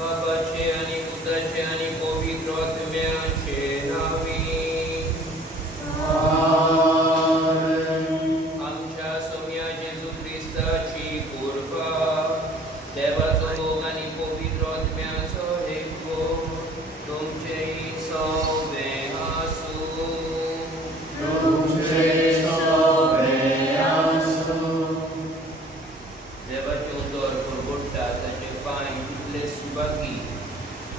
Babaचे आणि पुत्राचे आणि पवित्र आत्म्याचे नावे. आमच्या सौम्या जेजू ख्रिस्ताची कृपा, देवाचो भोग आणि पवित्र आत्म्याचो एकतो तुमचेही सौवे आसूं. देवाचे उदर परगोडटा ताचे पांय कितले सुभागी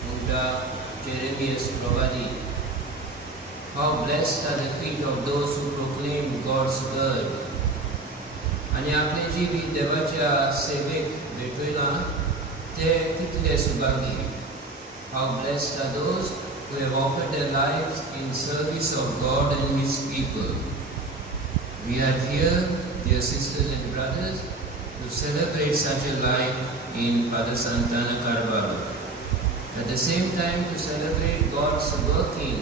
म्हणटा जेरेमियस प्रवादी. How blessed are the feet of those who proclaim God's word. आणि आपले जिवीत देवाच्या सेवेक भेटयला ते कितले Subhagi. How blessed are those who have offered their lives in service of God and His people. We are here, dear sisters and brothers, to celebrate such a life in Fr Santana Carvalho. At the same time, to celebrate God's working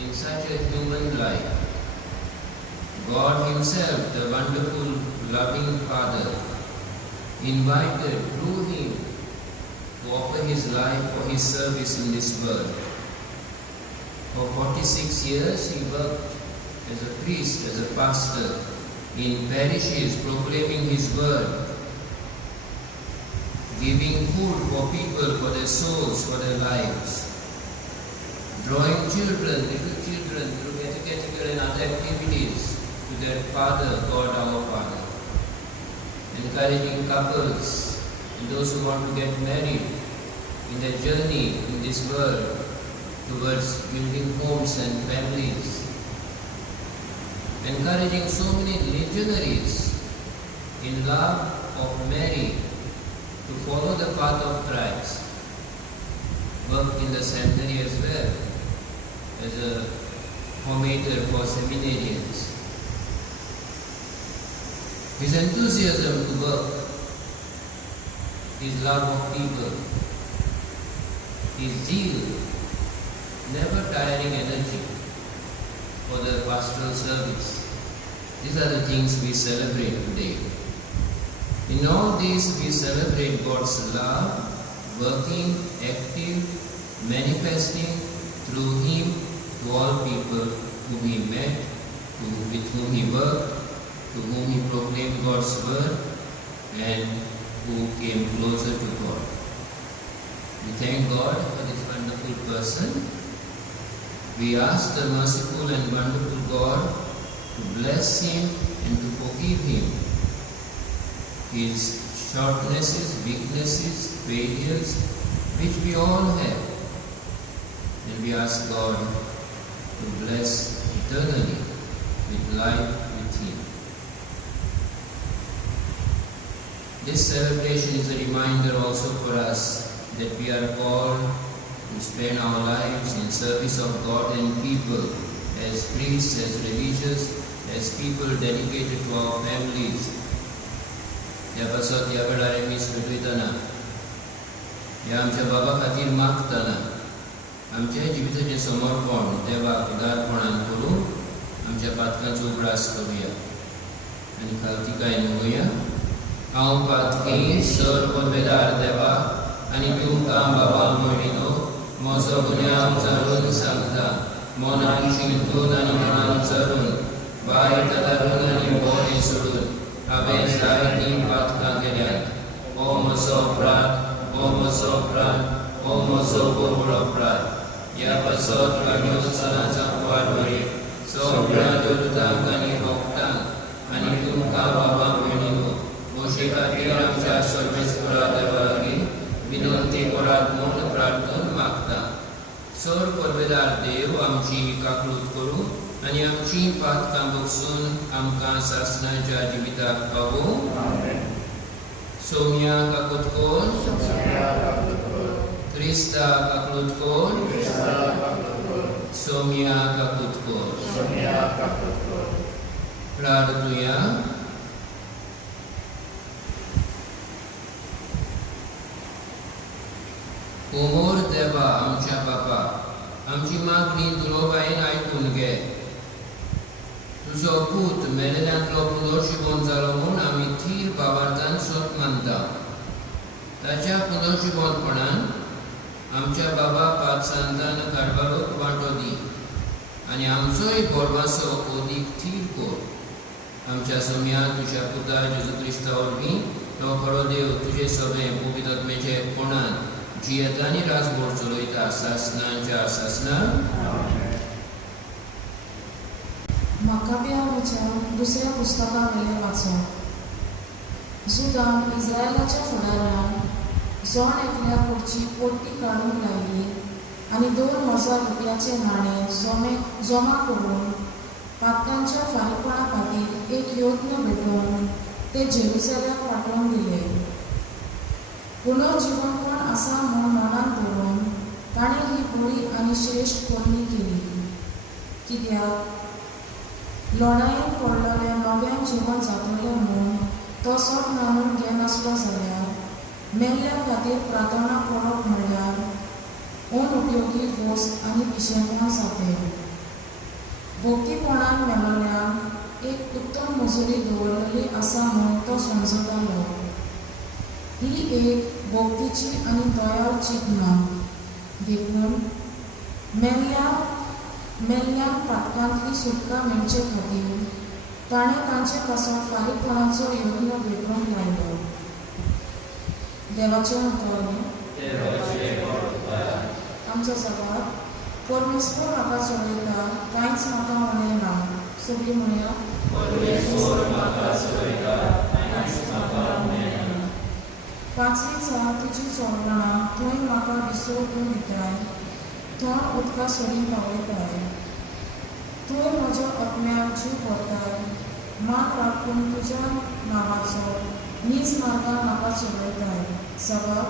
in such a human life. God Himself, the wonderful, loving Father, invited through Him to offer His life for His service in this world. For 46 years, He worked as a priest, as a pastor, in parishes, proclaiming His word, giving food for people, for their souls, for their lives, drawing children, little children, through catechetical and other activities to their Father, God our Father, encouraging couples and those who want to get married in their journey in this world towards building homes and families, encouraging so many legionaries in love of Mary to follow the path of Christ, worked in the seminary as well as a formator for seminarians. His enthusiasm to work, his love of people, his zeal, never tiring energy for the pastoral service. These are the things we celebrate today. In all these we celebrate God's love, working, active, manifesting through Him to all people whom He met, with whom He worked, to whom He proclaimed God's word, and who came closer to God. We thank God for this wonderful person. We ask the merciful and wonderful God to bless him and to forgive him his shortnesses, weaknesses, failures, which we all have. And we ask God to bless eternally with life with Him. This celebration is a reminder also for us that we are called to spend our lives in service of God and people, as priests, as religious, as people dedicated to our families. यापासून या वेळार आमी स्वीकारताना या आमच्या बाबा खातीर मागताना आमच्या जिविताचें समर्पण देवाक उदारपणान करून आमच्या पातकांचो उगडास करुया आनी खालतिकाय म्हणुया. हांव पातकी सर परमेदार देवा आनी तुमकां बाबा म्हणिनो म्हजो गुन्यांव जाणून सांगता, मनान चिंतून आनी मनान चरून वायट धरून आनी बरें सोडून हांवें जायतीं पातकां केल्यात. हो म्हजो अपराध, हो म्हजो प्राण, हो म्हजो बोबड अपराध. ह्या पासत काडून सदांच वाडवरी सगळ्या दुर्तांक आनी भक्तांक आनी तुमकां बाबा म्हणिनो अशे खातीर आमच्या सर्वेस्परा देवा लागीं विनंती करात म्हूण प्रार्थना मागता. सर परमेदार देव आमची काकूट करूं आनी आमची पातकां बगसून आमकां सासणाच्या जिविताक पावो. सौम्या काकूट कोर, क्रिस्ता काकूट कोर, सौम्या काकूट कोर. प्रार्थुया. ओमोर देवा आमच्या बापा, आमची मागणी दुलोबायेन आयकून घे. तुजो पूत मेलेल्यांतलो पुनर्जीवन जालो म्हूण आमी थीर भावार्थान सोट मानता. ताच्या पुनर्जिवनपणान आमच्या बाबा फ्र सांताना कार्वालोक वांटो दी आनी आमचोय बोरमासो ओदीक थीर कोर। आमच्या सोम्या तुज्या पुता जेजू क्रिस्ता वरवीं तो खरो देव तुजे सगळे पवित्र आत्म्याचे कोणान जियेता आनी राजभर चलयता सासणांच्या सासणां। माकाबियांच्या दुसऱ्या पुस्तका वेले वाचप। जुदान इस्रायलाच्या फुडारान जोण एकल्या कोरची पोट्टी काडूंक लायली आनी 2,000 रुपयाचे नाणे जमा करून पातकांच्या फारीकपणा खातीर एक योजना भेटून ते जेरुसलेम पाठवून दिले। पुनर्जीवनपण आसा म्हूण मनात धरून ताणें ही बरी आनी श्रेश्ठ कोरणी केली, कित्याक लोणायेन पडलेले नव्यान जीवन जातलें म्हूण तो सोट मानून घेनासलो जाल्यार मेल्ल्या खातीर प्रार्थना करप म्हणल्यार अनउपयोगी वस्त आनी पिशेपण जातें। भोगतीपणान मेलोल्यांक एक उत्तम मजुरी दवरलेली आसा म्हूण तो समजतालो। ही एक भोगतीची आनी दयाळ चिंतना देखून मेल्ल्यांक पातकांतली सुटका मेळचे खातीर ताणें तांचे पासून फारीकपणाचो यत्न भेटूंक लायलो। देवाचें उतर आमचो सवाल परमेश्वर म्हाका चलयता कांयच म्हाका उणें ना। सगळीं म्हणया पांचवी जावन तुजी चोरवणां थंय म्हाका विसरून दिताय, थंय उदका सोडीन पावयताय। तूं म्हज्या आत्म्याक जीव भरताय, मान राखून तुज्या नांवाचो नीज मार्गान म्हाका चलयताय। सवा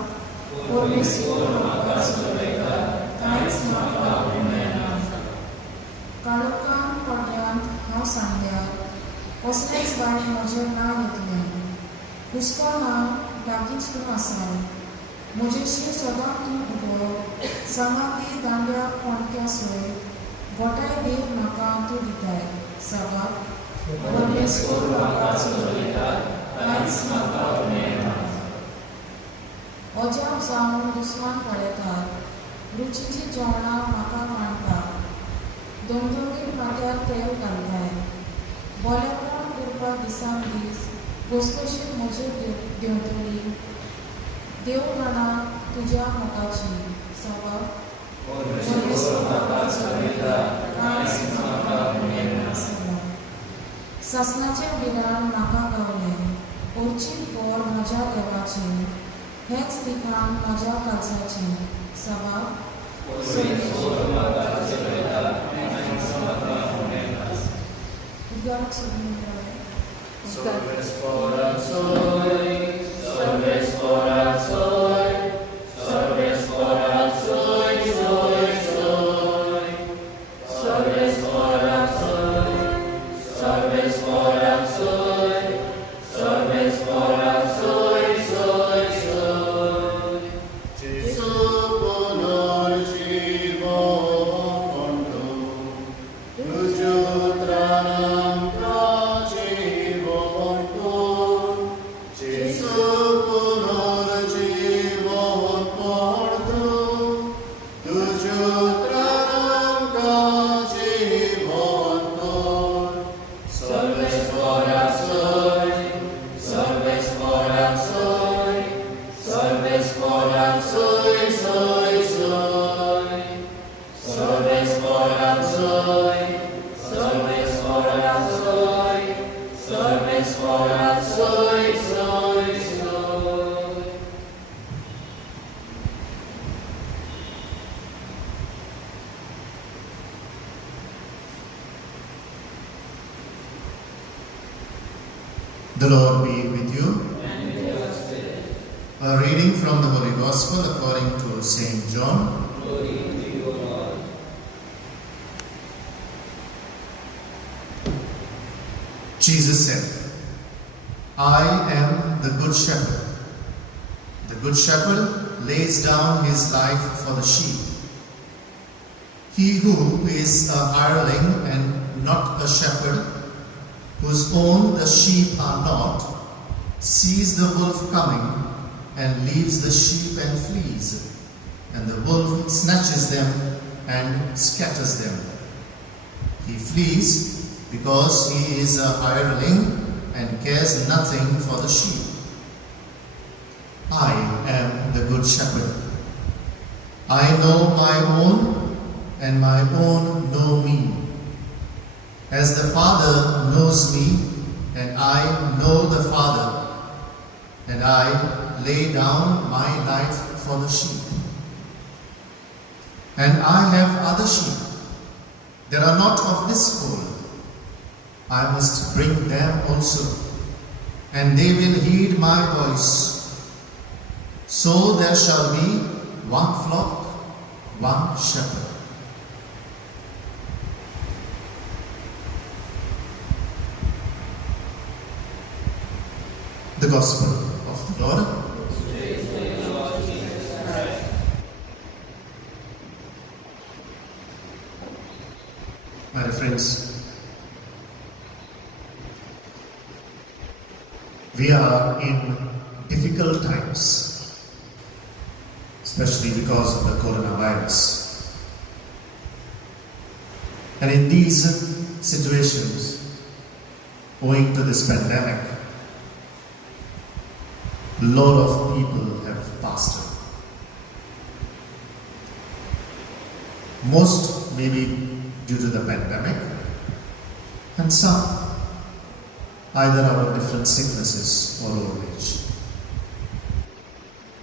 परमेश्वर म्हाका चलयता कांयच म्हाका उणें ना। काळोखान पडल्यांत हांव सांग्यार कसलेंच वायट म्हजें ना येतलें। हुस्को ना लागींच तूं आसाय, म्हजेशी सदां तूं उबो, समाधी दांड्या कोणक्या सोय, गोठाय देव म्हाका तूं दिताय। सवा परमेश्वर म्हाका चलयता कांयच म्हाका उणें ना। अजाप जावन दुस्मान पळयतात, रुचीची जेवणां म्हाका मांडटात, दोंगदोंगीर पाट्यार तेल घालताय। बोलेपण करपाक दिसान दीस घोसघोशीत म्हजेर देंवतली, देव जाणा तुज्या मोगाची। सवा परमेश्वर म्हाका चलयता कांयच म्हाका उणें ना। सासणाचे बिरान म्हाका गावलें, ओर्चीत बोर म्हज्या देवाचें, हेच ठिकाण म्हज्या काळजाचें। सवा उद्गारक सोडून Salves fora soy, salves fora soy, salves fora soy, soy, soy. Salves fora soy, salves fora soy, salves fora soy, soy, soy. Jesu punorjivo conto, tuju tranam The Lord be with you. And with your spirit. A reading from the Holy Gospel according to St. John. Glory to you, Lord. Jesus said, I am the good shepherd. The good shepherd lays down his life for the sheep. He who is a hireling and not a shepherd, whose own the sheep are not, sees the wolf coming and leaves the sheep and flees, and the wolf snatches them and scatters them. He flees because he is a hireling and cares nothing for the sheep. I am the good shepherd. I know my own, and my own know me. As the Father knows me, and I know the Father, and I lay down my life for the sheep. And I have other sheep that are not of this fold. I must bring them also, and they will heed my voice. So there shall be one flock, one shepherd. The Gospel of the Lord. My dear friends, we are in difficult times, especially because of the coronavirus. And in these situations, owing to this pandemic, a lot of people have passed away. Most maybe due to the pandemic, and some either out of different sicknesses or old age.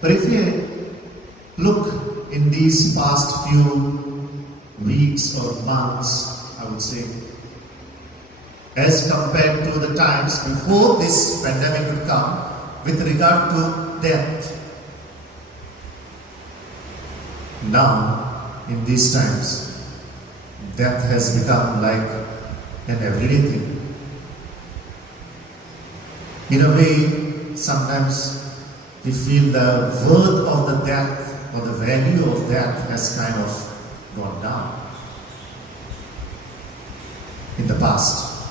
But if we look in these past few weeks or months, I would say, as compared to the times before this pandemic would come, with regard to death. Now, in these times, death has become like an everyday thing. In a way, sometimes we feel the worth of the death or the value of death has kind of gone down. In the past,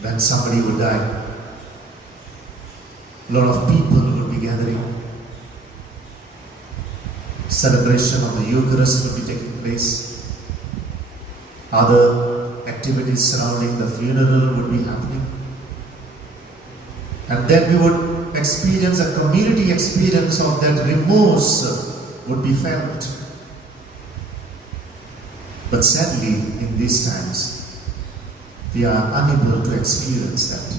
when somebody would die, a lot of people would be gathering. Celebration of the Eucharist would be taking place. Other activities surrounding the funeral would be happening. And then we would experience a community experience of that remorse would be felt. But sadly, in these times, we are unable to experience that.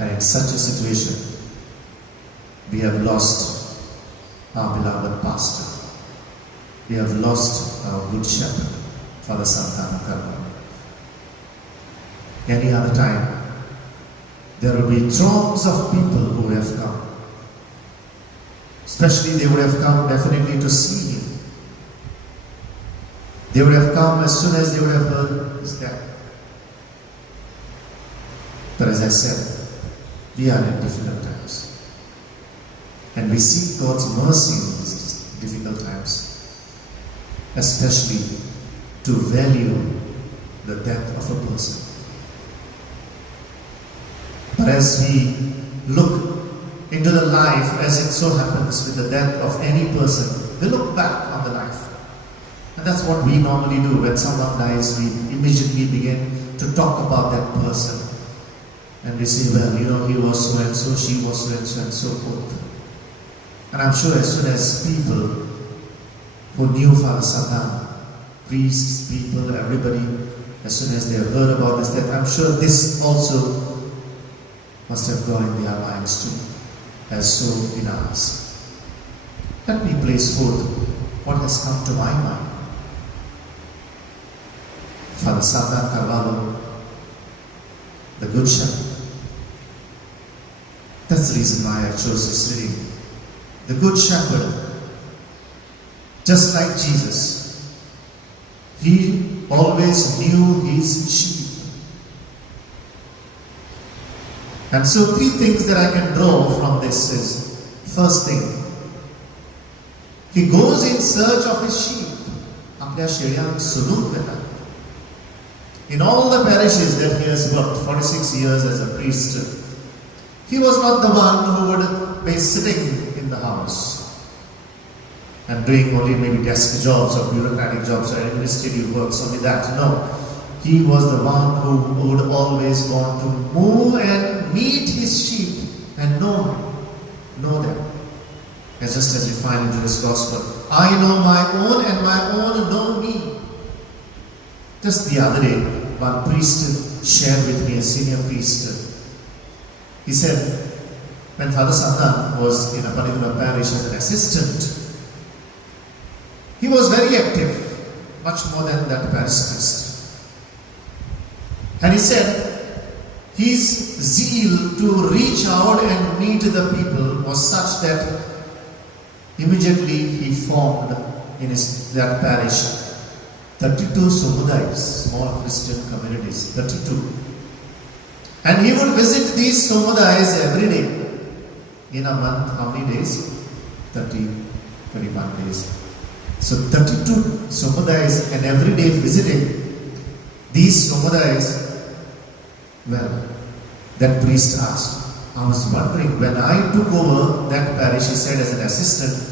And in such a situation, we have lost our beloved pastor. We have lost our good shepherd, Fr Santana Carvalho. Any other time, there will be throngs of people who have come. Especially they would have come definitely to see him. They would have come as soon as they would have heard his death. But as I said, we are in difficult times. And we seek God's mercy in these difficult times, especially to value the death of a person. But as we look into the life, as it so happens with the death of any person, we look back on the life. And that's what we normally do. When someone dies, we immediately begin to talk about that person. And we say, well, he was so and so, she was so and so forth. And I'm sure as soon as people who knew Fr Santana, priests, people, everybody, as soon as they have heard about this death, I'm sure this also must have gone in their minds too, as so in ours. Let me place forth what has come to my mind. Fr Santana Carvalho, the Good Shepherd. That's the reason why I chose this reading. The Good Shepherd, just like Jesus, he always knew his sheep. And so 3 things that I can draw from this is, first thing, he goes in search of his sheep. In all the parishes that he has worked, 46 years as a priest, he was not the one who would be sitting in the house and doing only maybe desk jobs or bureaucratic jobs or administrative works, only that. No. He was the one who would always want to move and meet his sheep and know them. As just as we find in this gospel, I know my own and my own know me. Just the other day, one priest shared with me, a senior priest. He said, when Fr Santana was in a particular parish as an assistant, he was very active, much more than that parish priest. And he said, his zeal to reach out and meet the people was such that immediately he formed in that parish 32 samudais, small Christian communities, 32. And he would visit these samudais every day. In a month, how many days? 21 days. So 32 samudais, and every day visiting these samudais. Well, that priest asked, I was wondering, when I took over that parish, he said, as an assistant,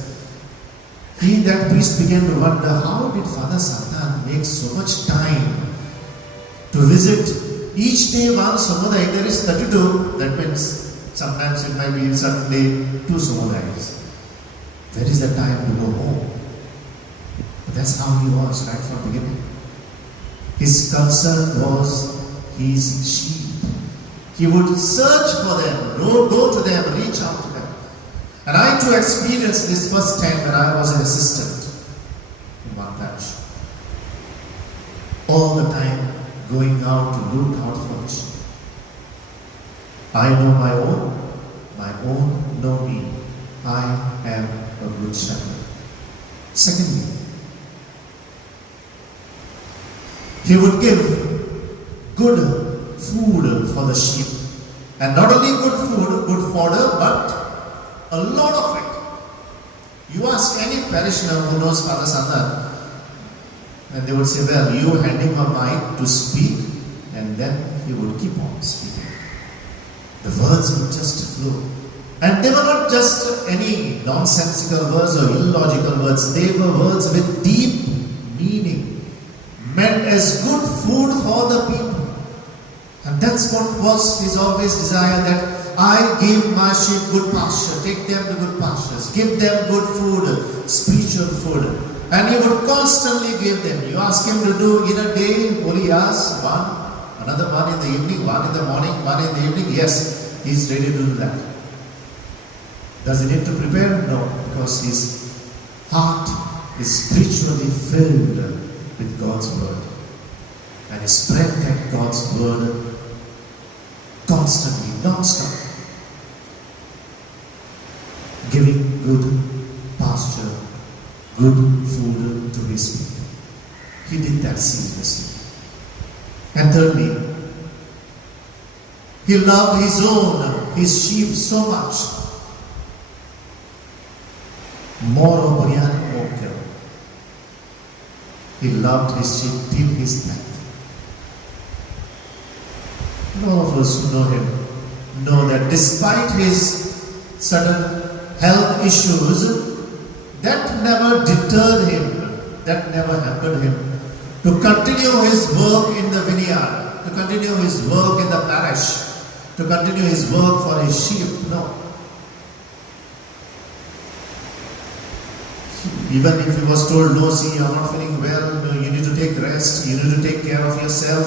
that priest began to wonder, how did Fr Santana make so much time to visit each day one samudai? There is 32, that means sometimes it might be suddenly 2 samudais. Where is the time to go home? But that's how he was right from the beginning. His concern was his sheep. He would search for them, go to them, reach out to them. And I too experienced this first time when I was an assistant in one parish. All the time going out to look out for the sheep. I know my own know me. I am a good shepherd. Secondly, he would give good food for the sheep. And not only good food, good fodder, but a lot of it. You ask any parishioner who knows Fr Santana, and they would say, well, you hand him a mic to speak, and then he would keep on speaking. The words would just flow. And they were not just any nonsensical words or illogical words. They were words with deep meaning, meant as good food for the people. And that's what was his always desire, that I give my sheep good pasture, take them to good pastures, give them good food, spiritual food. And he would constantly give them. You ask him to do in a day, holy hours, one, another one in the evening, one in the morning, one in the evening. Yes, he's ready to do that. Does he need to prepare? No, because his heart is spiritually filled with God's word. And he spread that God's word constantly, non-stop. Giving good pasture, good food to his people. He did that seriously. And thirdly, he loved his sheep so much. He loved his sheep till his death. And all of us who know him know that despite his sudden health issues, that never deterred him, that never hampered him to continue his work in the vineyard, to continue his work in the parish, to continue his work for his sheep. No. Even if he was told, no, see, you are not feeling well, no, you need to take rest, you need to take care of yourself.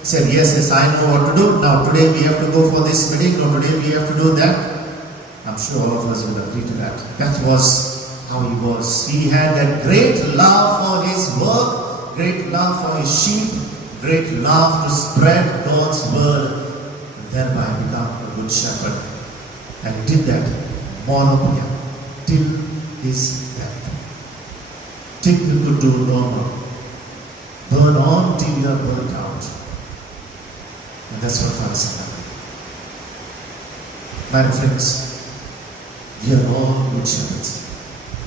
He said, yes, I know what to do. Now today we have to go for this meeting, no, today we have to do that. I'm sure all of us will agree to that. That was how he was. He had that great love for his work, great love for his sheep, great love to spread God's word, and thereby become a good shepherd. And he did that monopia till his death. Till you could do no more. Burn on till you are burnt out. And that's what Fr Santana did. My friends, we are all good shepherds.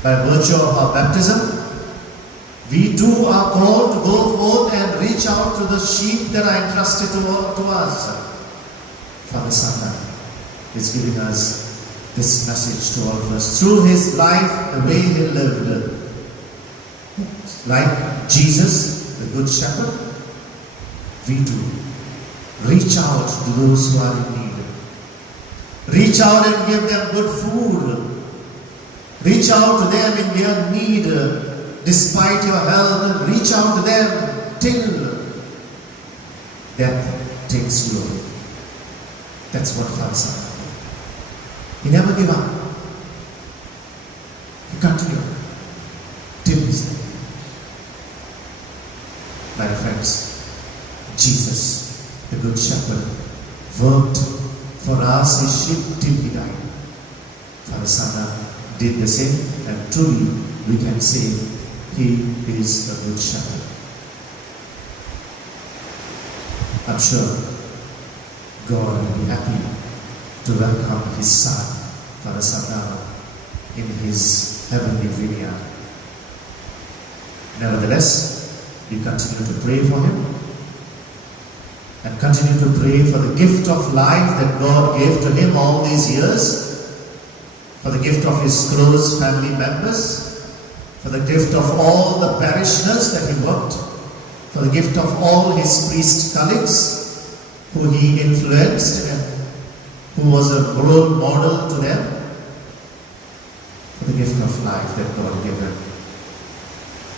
By virtue of our baptism, we too are called to go forth and reach out to the sheep that are entrusted to us. Fr Santana is giving us this message to all of us. Through his life, the way he lived, like Jesus, the Good Shepherd, we too reach out to those who are in need. Reach out and give them good food. Reach out to them in their need, despite your health. Reach out to them till death takes you away. That's what Fr Santana did. He never gave up. He continued till his death. My friends, Jesus, the Good Shepherd, worked for us his sheep till he died. Fr Santana did the same, and truly we can say he is the Good Shepherd. I'm sure God will be happy to welcome his son, Fr Santana, in his heavenly vineyard. Nevertheless, we continue to pray for him and continue to pray for the gift of life that God gave to him all these years, for the gift of his close family members, for the gift of all the parishioners that he worked, for the gift of all his priest colleagues who he influenced and who was a role model to them, for the gift of life that God gave him,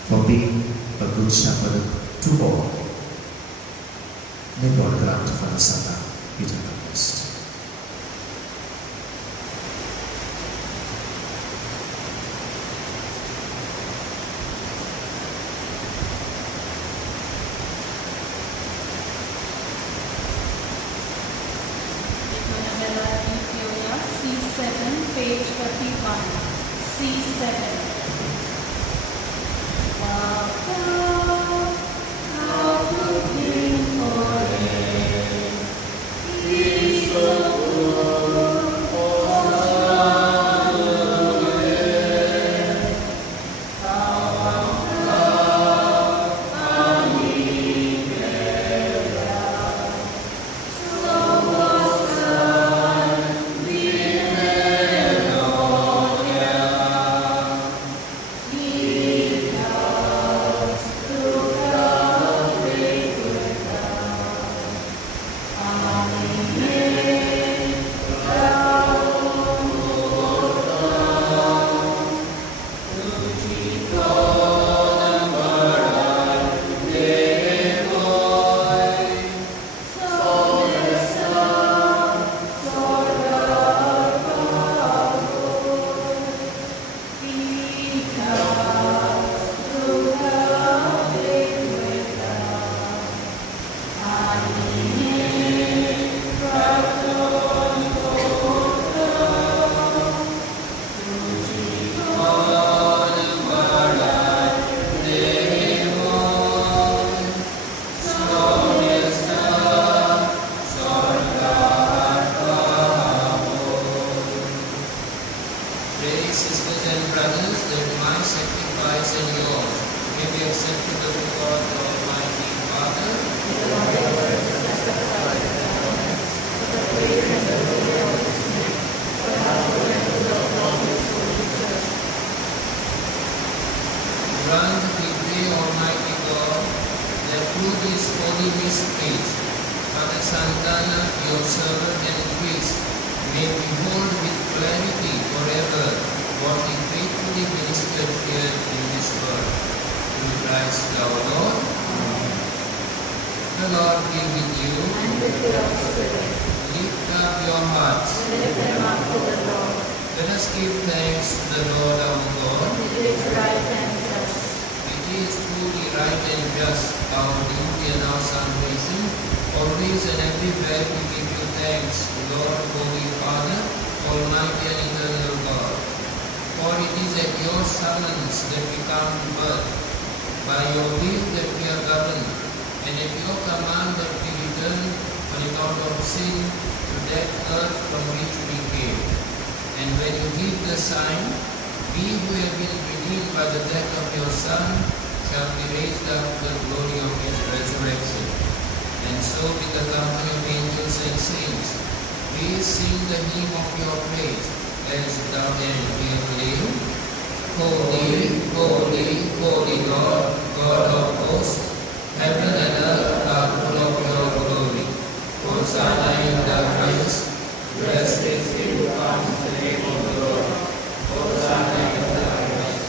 for being a good shepherd to all. May God grant to Fr Santana eternal rest. C7, page 31. C7. We sing the hymn of your praise as without end we acclaim, Holy, holy, holy Lord, God of hosts, heaven and earth are full of your glory. Hosanna in the highest. Blessed is he who comes in the name of the Lord. Hosanna in the highest.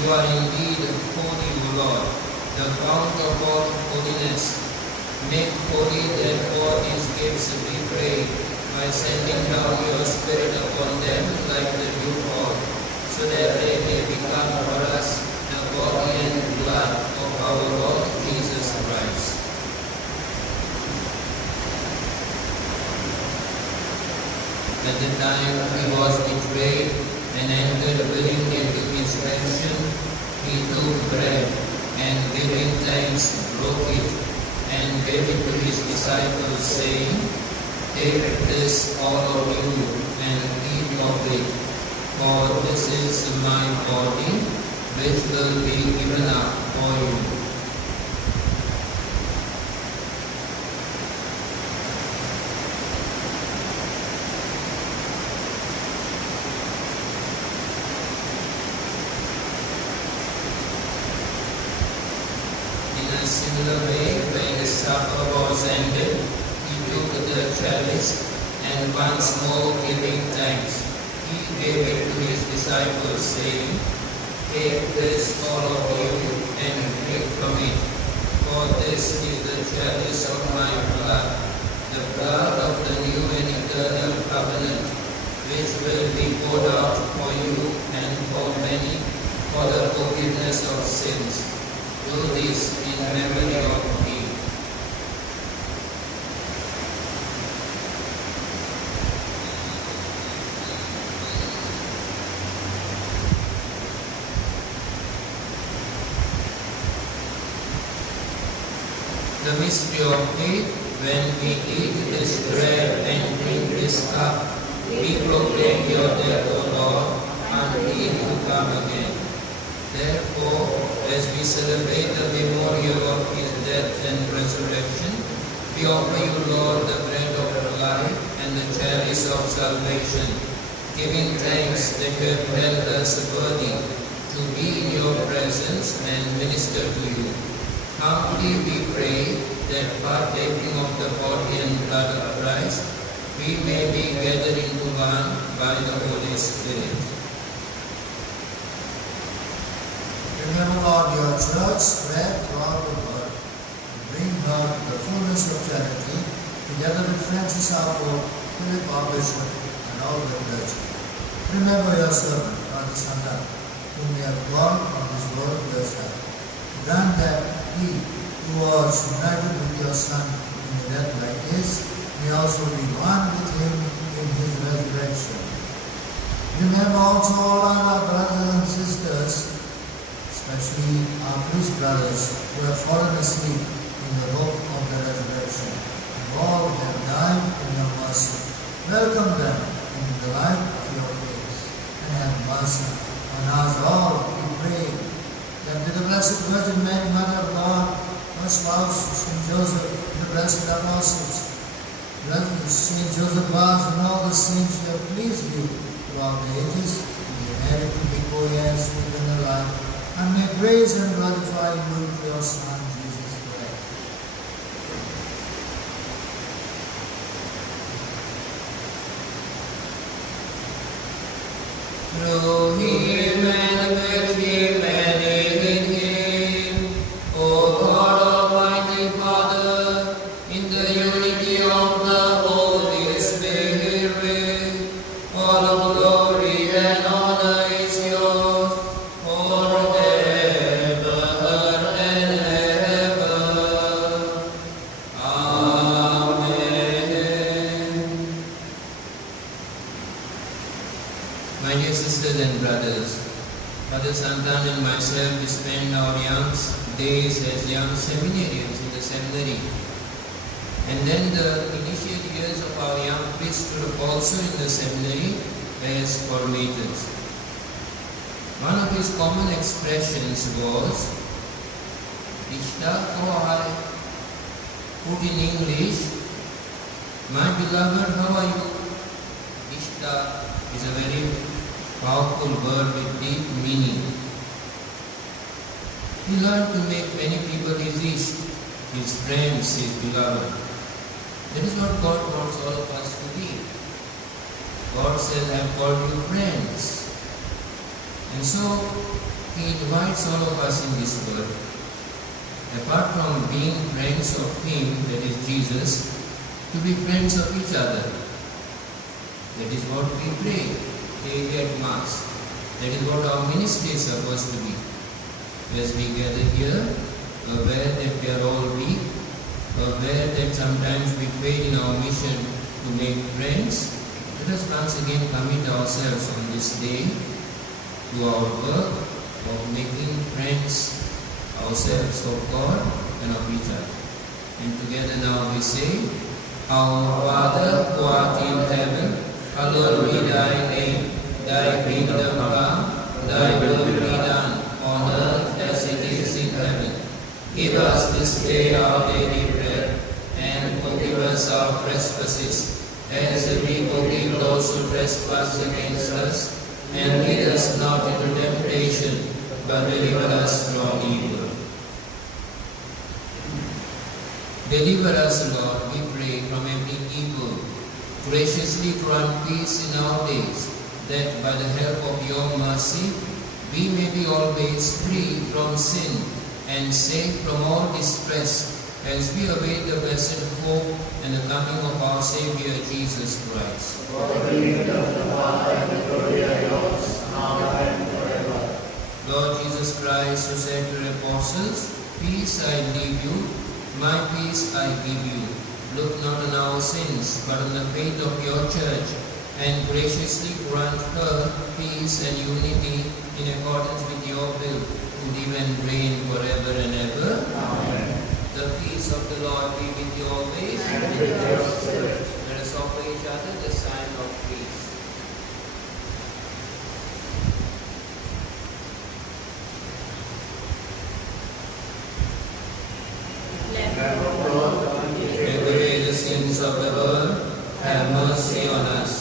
You are indeed holy, O Lord, the fount of all holiness. Make holy therefore these gifts, we pray, by sending down your Spirit upon them like the dewfall, so that they may become for us the body and blood of our Lord Jesus Christ. At the time he was betrayed and entered willingly into his passion, he took bread and giving thanks broke it and gave it to his disciples, saying, Take this, all of you, and eat of it, for this is my body, which will be given up for you. In a similar way, when the supper was ended, he took the chalice, and once more giving thanks, he gave it to his disciples, saying, Take this, all of you, and drink from it, for this is the chalice of my blood, the blood of the new and eternal covenant, which will be poured out for you and for many for the forgiveness of sins. Do this in memory of me. The mystery of faith, when we eat this bread and drink this cup, we proclaim your death, O Lord, until you come again. Therefore, as we celebrate the memorial of his death and resurrection, we offer you, Lord, the bread of life and the chalice of salvation, giving thanks that you have held us worthy to be in your presence and minister to you. Humbly we pray that partaking of the body and blood of Christ, we may be gathered into one by the Holy Spirit. Remember, Lord, your church spread throughout the world, and bring her to the fullness of charity, together with Francis our Pope, Philip our Bishop, and all the clergy. Remember your servant, Fr Santana, whom you have brought from this world to yourself. Grant that he, who was united with your Son in a death like this, may also be one with him in his resurrection. Remember also all our brothers and sisters, especially our priest brothers who have fallen asleep in the hope of the resurrection, and all who have died in your mercy. Welcome them into the light of your face, and have mercy on us all, we pray, that with the Blessed Virgin Mary, Mother of God, her spouse, Saint Joseph, the blessed apostles, Saint Joseph Vaz, and all the saints who have pleased you throughout the ages, we merit to be co-heirs with eternal life, and may praise and glorify you through your Son, Jesus Christ. Through him and with him and in him, O God Almighty Father, in the unity of the Holy Spirit, all glory and honor is yours forever and ever. Amen. My dear sisters and brothers, Fr Santana and myself, we spend our young days as young seminarians in the seminary. And then the initial years of our young priesthood also in the seminary as formators. One of his common expressions was, Ishta ko hai, Put in English, my beloved, how are you? Ishta is a very powerful word with deep meaning. He learned to make many people his ish, his friends, his beloved. That is what God wants all of us to be. God says, I have called you friends. And so, He invites all of us in this world, apart from being friends of Him, that is Jesus, to be friends of each other. That is what we pray daily at Mass. That is what our ministry is supposed to be. As we gather here, aware that we are all weak, aware that sometimes we fail in our mission to make friends, let us once again commit ourselves on this day to our work of making friends ourselves of God and of each other. And together now we say, Our Father who art in heaven, hallowed be thy name. Thy kingdom come, thy will be done on earth as it is in heaven. Give us this day our daily bread, and forgive us our trespasses, as we forgive those who trespass against us. And lead us not into temptation, but deliver us from evil. Deliver us, Lord, we pray, from every evil. Graciously grant peace in our days, that by the help of your mercy, we may be always free from sin and safe from all distress, as we await the blessed hope and the coming of our Saviour Jesus Christ. For the kingdom, the power, and the glory are yours, now and forever. Lord Jesus Christ, who said to the apostles, Peace I leave you, my peace I give you. Look not on our sins, but on the faith of your church, and graciously grant her peace and unity in accordance with your will, who live and reign forever and ever. Amen. The peace of the Lord be with you always. And with your spirit. Let us offer each other the sign of peace. Lamb of God, Take away the sins of the world, have mercy on us.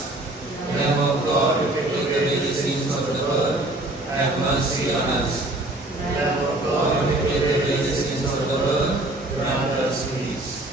Lamb of God, take away the sins of the world, have mercy on us. Lamb of God, Take away the sins of the world, grant us peace.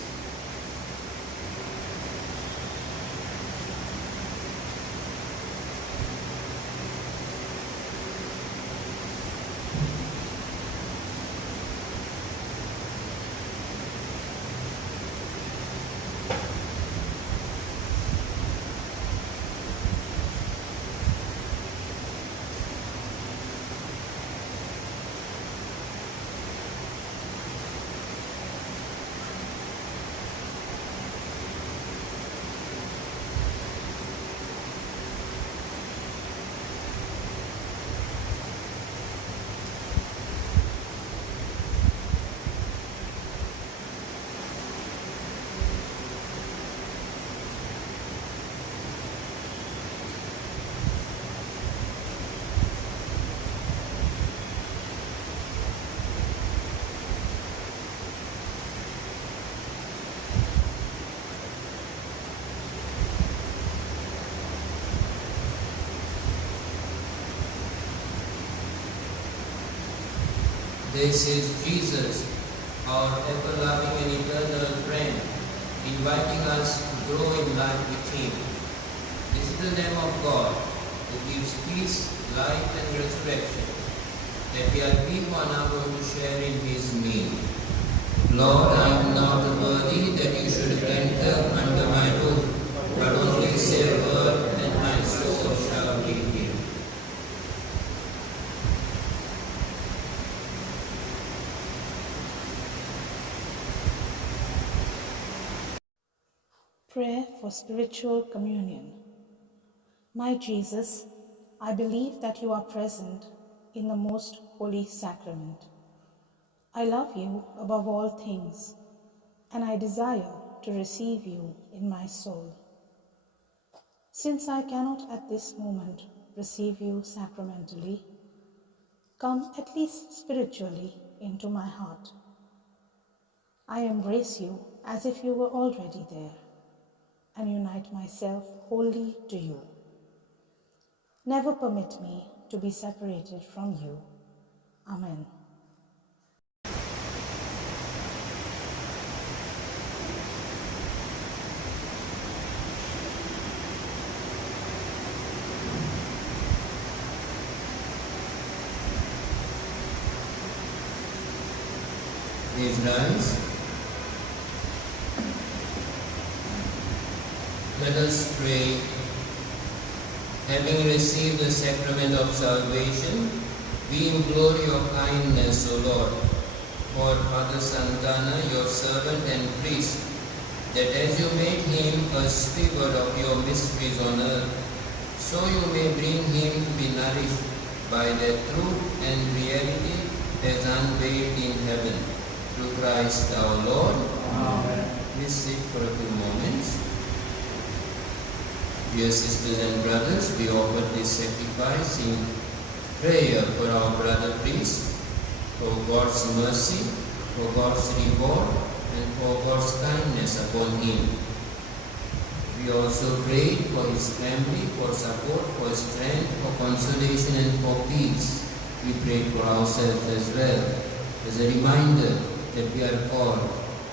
This is Jesus, our ever-loving and eternal friend, inviting us to grow in life with Him. This is the Lamb of God, who gives peace, life and resurrection, that we are we who are now going to share in His meal. Lord, I am not worthy that you should enter under my roof, but only say a word and my soul shall be healed. Prayer for spiritual communion. My Jesus, I believe that you are present in the most holy sacrament. I love you above all things, and I desire to receive you in my soul. Since I cannot at this moment receive you sacramentally, come at least spiritually into my heart. I embrace you as if you were already there and unite myself wholly to you. Never permit me to be separated from you. Amen. Please rise. Let us pray. Having received the sacrament of salvation, we implore your kindness, O Lord, for Fr Santana, your servant and priest, that as you made him a steward of your mysteries on earth, so you may bring him to be nourished by the truth and reality as unveiled in heaven. Through Christ our Lord. Amen. Please sit for a few moments. Dear sisters and brothers, we offer this sacrifice in prayer for our brother priest, for God's mercy, for God's reward, and for God's kindness upon him. We also pray for his family, for support, for strength, for consolation, and for peace. We pray for ourselves as well, as a reminder that we are called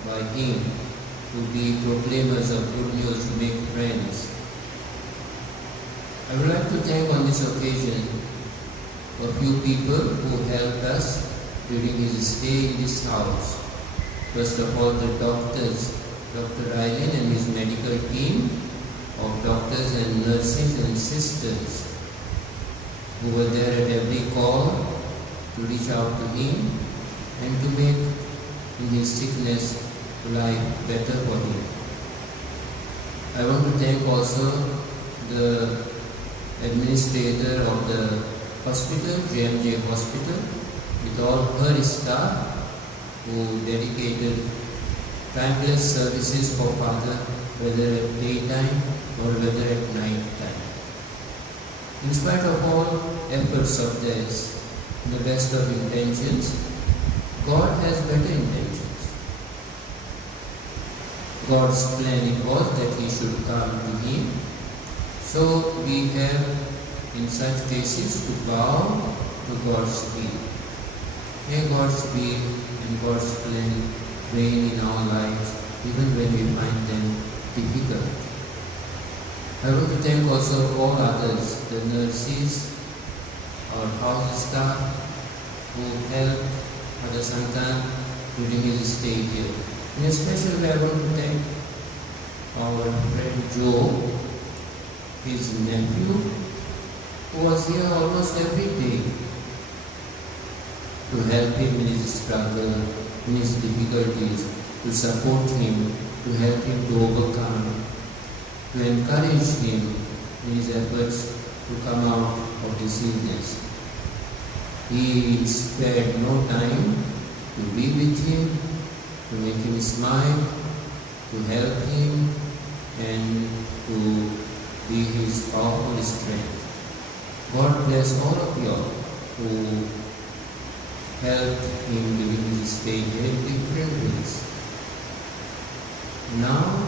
by him to be proclaimers of good news, to make friends. I would like to thank on this occasion a few people who helped us during his stay in this house. First of all, the doctors, Dr. Rylan and his medical team of doctors and nurses and sisters who were there at every call to reach out to him and to make in his sickness life better for him. I want to thank also the administrator of the hospital, JMJ Hospital, with all her staff who dedicated timeless services for Father, whether at daytime or whether at night time. In spite of all efforts of theirs, in the best of intentions, God has better intentions. God's plan it was that he should come to him. So we have in such cases to bow to God's will. May God's will and God's plan reign in our lives even when we find them difficult. I want to thank also all others, the nurses, our house staff who helped Fr Santana during his stay here. In a special way, I want to thank our friend Joe, his nephew, who was here almost every day to help him in his struggle, in his difficulties, to support him, to help him to overcome, to encourage him in his efforts to come out of his illness. He spared no time to be with him, to make him smile, to help him, and to be his powerful strength. God bless all of you who helped him during his stay here in different ways. Now,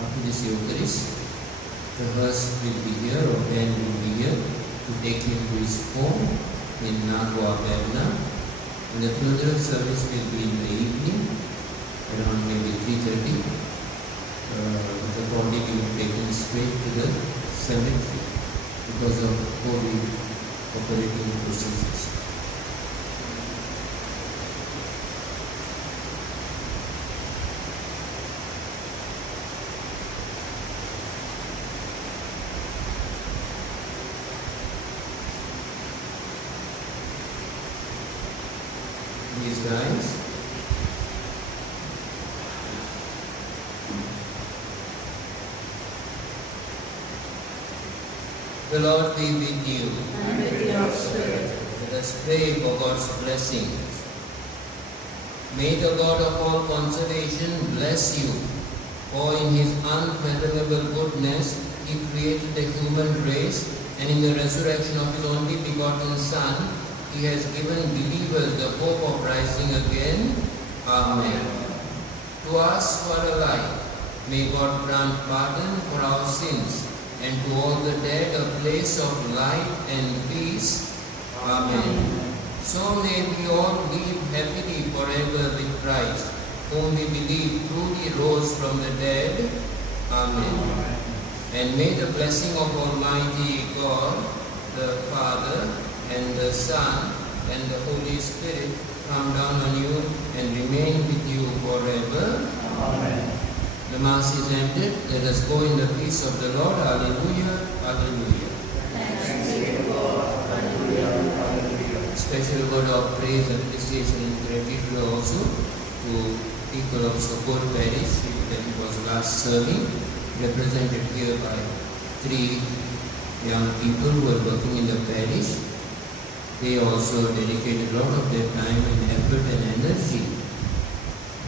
after this Eucharist, the hearse will be here, or Ben will be here to take him to his home in Nagua, Berna. And the funeral service will be in the evening, around maybe 3:30. The body will be taken straight to the cemetery because of COVID operating procedures. Please rise. The Lord be with you. And with your spirit. Let us pray for God's blessings. May the God of all consolation bless you, for in his unfathomable goodness he created the human race, and in the resurrection of his only begotten Son, he has given believers the hope of rising again. Amen. to us who are alive. May God grant pardon for our sins, and to all the dead a place of light and peace. Amen. So may we all live happily forever with Christ, whom we believe truly rose from the dead. Amen. And may the blessing of Almighty God, the Father, and the Son, and the Holy Spirit come down on you and remain with you forever. Amen. The Mass is ended. Let us go in the peace of the Lord. Hallelujah. Hallelujah. Thanks be to God. Hallelujah. Hallelujah. Special word of praise, appreciation, and gratitude also to people of Socorro Parish that it was last serving, represented here by 3 young people who are working in the parish. They also dedicated a lot of their time and effort and energy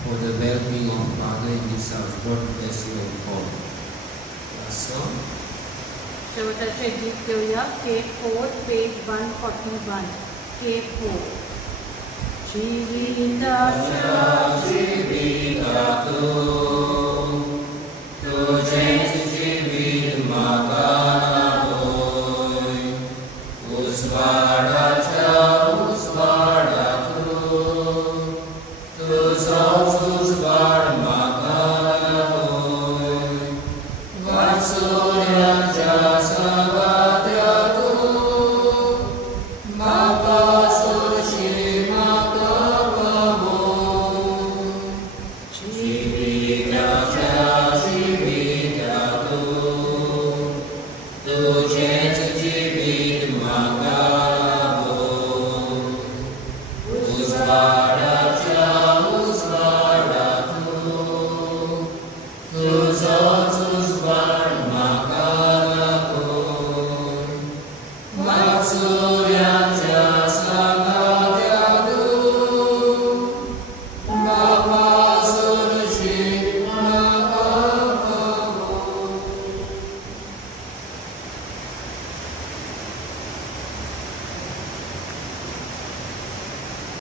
for the well-being of Father in this house. God bless you all. Last song. शेवटाचे गीत घेऊया K4 page 141 K4 Civitatum, Tuce